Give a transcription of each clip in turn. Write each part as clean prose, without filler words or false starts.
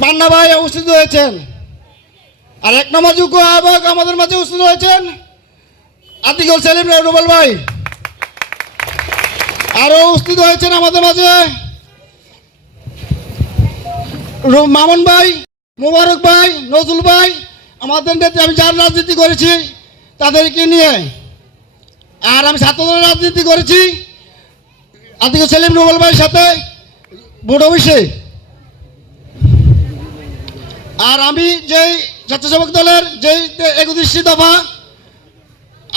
পান্না ভাই উপস্থিত হয়েছেন। আর 1 নম্বর যোগ্য আহ্বায়ক আমাদের মাঝে উপস্থিত হয়েছেন আতিকুল সেলিম রুবেল ভাই। আরো উপস্থিত হয়েছেন আমাদের মাঝে মামুন ভাই, মোবারক ভাই, নজরুল ভাই। আমাদের নেতা আমি যার রাজনীতি করেছি তাদেরকে নিয়ে, আর আমি ছাত্রদের রাজনীতি করেছি আতিকুল সেলিম রুবেল ভাইয়ের সাথে ভোট অফিসে। আর আমি যেই স্বেচ্ছাসেবক দলের যেই 31টি দফা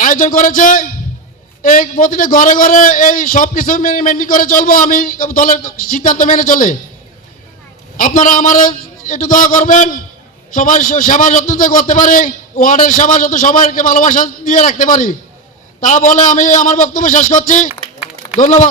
আয়োজন করেছে, এই প্রতিটা ঘরে ঘরে এই সব কিছু মেনটেন করে চলবো। আমি দলের সিদ্ধান্ত মেনে চলে। আপনারা আমার একটু দোয়া করবেন, সবাই সেবা যত্ন করতে পারি, ওয়ার্ডের সেবা যত্ন সবাইকে ভালোবাসা দিয়ে রাখতে পারি। তা বলে আমি আমার বক্তব্য শেষ করছি। ধন্যবাদ।